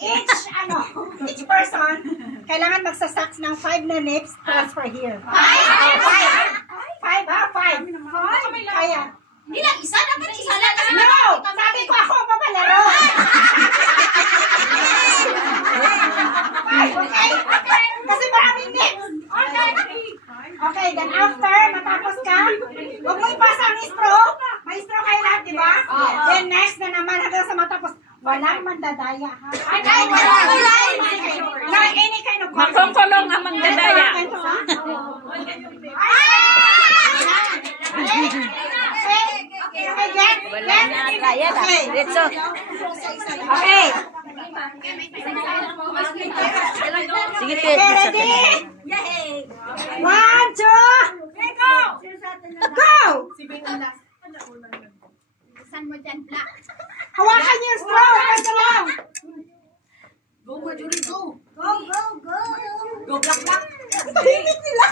each person, kailangan magsasaks ng 5 na lips, transfer here. 5? 5 ha? 5. Kaya. Hindi lang isa, dapat isa lang. No! Sabi ko ako papalaro. 5, okay? Kasi maraming lips. Okay, then after, matapos ka, huwag mo ipasa ang straw. May straw kayo lahat, di ba? Then next na naman, hanggang sa matapos, walang mandadaya, ha? Any kind of Makongkolong ang mandadaya. Wala na kaya na. Let's go. Okay. Sige, Ready? 1, 2, go! Go! Saan mo dyan, Black? Hawakan niyo yung straw. Basta lang. Go, Marjorie, go. Go, go, go. Go, Black, Black. Tahimik nila.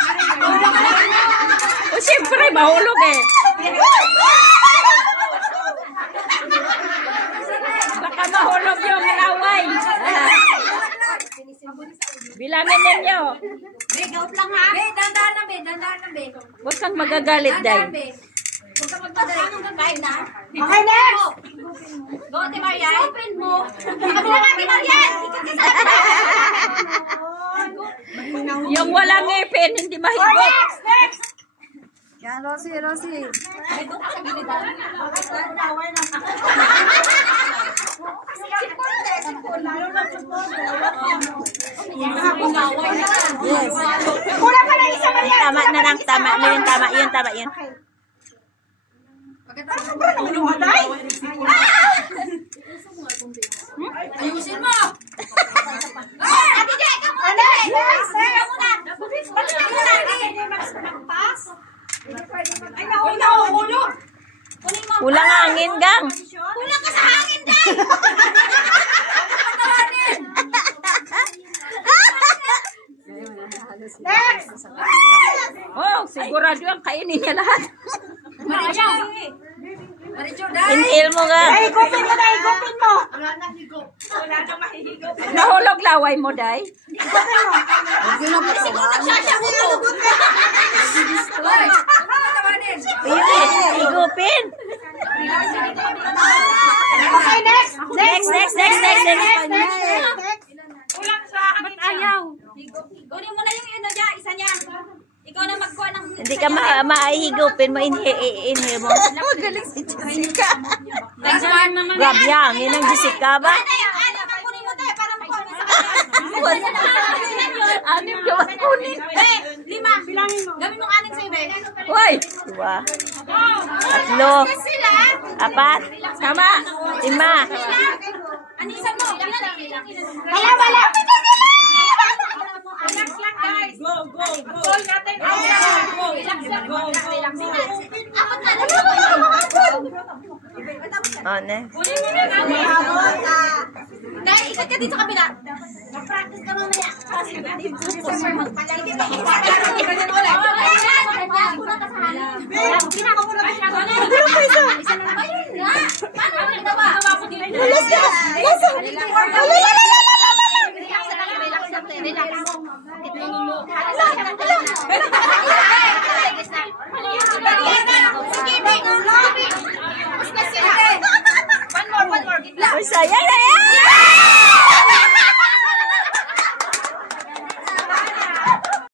O, siyempre, mahulog eh. Baka mahulog yung laway. Bilangin ninyo. Be, gout lang ha. Be, dandaan na, be. Dandaan na, be. Huwag kang magagalit, Day. Huwag ka magpadalit. Kahit na. Okay, next. Go, Ate Marian. Open mo. Kabila nga, Ate Marian. Yung walang ngipin, hindi mahigop. Next, next. Yan, Rosie. Ay, doon ka sa gilitan. Yes. Kulang pa na isa, Maria. Tama na lang, tama na yun, tama yun, tama yun. Sobrang nauluhan, Day. Ayusin mo. Ate Jay, ikaw muna. Next, Ikaw muna. Ay, nahuhulog. Kunin mo. Kulang hangin, gang. Kulang ka sa hangin, Day. next. Oh, sigurado yung kainin niya lahat. Maricho. Maricho, Day. Inhale mo, gang. Day, higupin mo, Day. Higupin mo. Wala na mahihigop. Nahulog laway mo, Day. Igupin. Okay, next. Next. Next. Kulang sa hangin. Ayaw. Kunin mo na yung isa niya. Ikaw na magkuha ng... Hindi ka maihigupin mo, inhale mo. Magaling si Jessica. Grabe hangin ng Jessica ba? Kunin mo tayo para makuha mo sa kanya. Anim ka makunin. 5, 5. Bilangin mo. Gawin mong 6 sa'yo, Be. Hoy! Diba? 3, 4, tama. 5. Anisan mo. Wala. Relax lang, guys. Go. Goal natin. Go. Relax. Apat na. Oh, next. Kunin mo na namin. Dahil, ikat ka din sa kabila. Mag-practice ka mamaya. Kasi hindi magpalagi. Ganyan ulit. Kulang ka sa hangin. Pinakamulang ka sa hangin. Isa na naman. Ayun nga. Paano mo nagawa? Relax lang. Relax.